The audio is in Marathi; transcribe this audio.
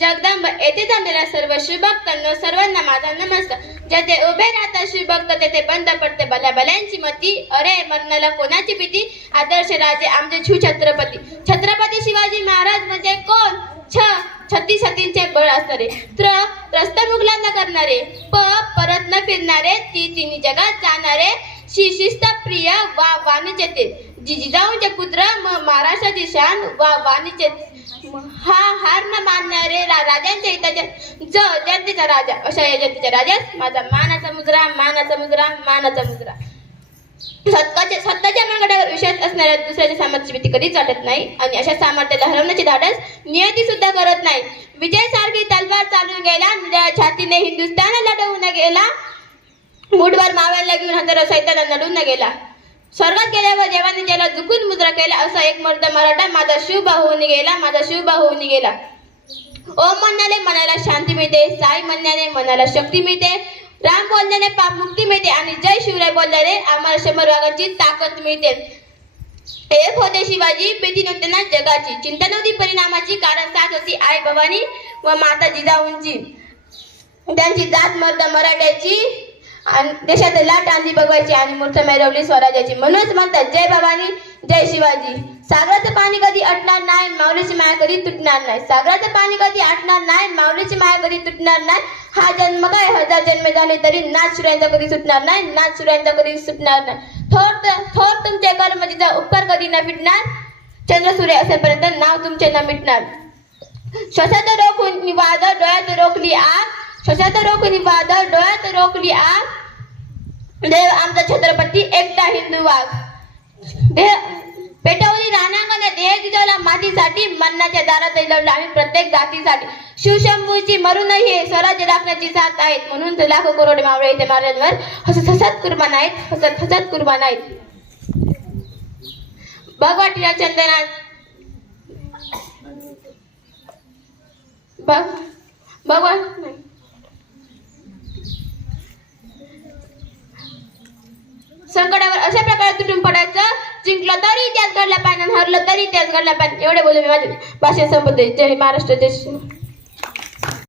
जगदंब येथे जमलेल्या सर्व शिवभक्तांना सर्वांना माझा नमस्कार. जेथे उभे राहतात शिवभक्त तेथे बंद पडते भल्याभल्यांची मती. अरे मरणाला कोणाची भीती. आदर्श राजे आमचे शिवछत्रपती. छत्रपती शिवाजी महाराज म्हणजे कोण? छत्तीस सतींचे बळ असणारे. त्रस्त मुघलांना करणारे. परत न फिरणारे. तिन्ही जगात जाणारे. शिस्त प्रिय वाणीचे जिजाऊंचे पुत्र महाराष्ट्राची शान वाणीचे हा हार न मानणारे राजांच्या हिताचे जनतेचा राजा. अशा या जनतेच्या राजास माझा मानाचा मुजरा, मानाचा मुजरा, मानाचा मुजरा. स्वतःच्या मनगटावर विश्वास असणाऱ्या दुसऱ्याच्या सामर्थ्याची भीती कधीच वाटत नाही आणि अशा सामर्थ्याला हरवण्याचे धाडस नियती सुद्धा करत नाही. विजय सारखी तलवार चालून गेला. छातीने हिंदुस्थान लढवून गेला. मुठभर माव्याला घेऊन हजारो सैताना लढून गेला. स्वर्गात गेल्यावर देवाने ज्याला झुकून मुद्रा केला असा एक मर्द मराठा माझा शिवबा होऊन गेला. माझा शिवबा होऊन गेला. ओम म्हणण्याने मनाला शांती मिळते. साई म्हणण्याने मनाला शक्ती मिळते. राम बोलल्याने पाप मुक्ती मिळते आणि जय शिवराय बोलल्याने आम्हाला 100 वागाची ताकद मिळते. एक होते शिवाजी, भीती नव्हती ना जगाची. चिंता नव्हती परिणामाची, कारण साथ होती आई भवानी व माता जिजाऊंची. त्यांची जात मर्द मराठ्याची आणि देशात लाट आणली बघवायची आणि मूर्त मिरवली स्वराज्याची. म्हणूनच म्हणतात जय भवानी जय शिवाजी. सागराचं पाणी कधी आटणार नाही, माऊलीची माया कधी तुटणार नाही. सागराचं पाणी कधी आटणार नाही, माऊलीची माया कधी तुटणार नाही. हा जन्म काय 1000 जन्म झाले तरी नाच सूर्यांचा कधी सुटणार नाही, नाच सूर्यांचा कधी सुटणार नाही. थोर तुमचे कर्म जिचा उपकार कधी न फिटणार. चंद्र सूर्य असेपर्यंत नाव तुमचे न मिटणार. श्वासात रोखून निवाद डोळ्यात रोखली आग. श्वासात रोखून वाद डोळ्यात रोखली आग. देव आमचा छत्रपती एकटा हिंदू वाघ. पेटवली रानांगणे देह जिजवला मातीसाठी. मरणाच्या दारात लढलो आम्ही प्रत्येक जातीसाठी. शिवशंभूची मरून हे स्वराज्य राखण्याची साथ आहेत. म्हणून तर लाखो करोड मावळे इथे महाराजांवर हसत हसत कुर्बान आहेत. हसत हसत कुर्बान आहेत. भगवाटीला चंदनात भगवान संकटावर अशा प्रकारे तुटून पडायचं. जिंकलं तरी इतिहास घडला पाहिजे, हरलं तरी इतिहास घडला पाहिजे. एवढे बोलून मी माझे भाषण संपवते. जय महाराष्ट्र जय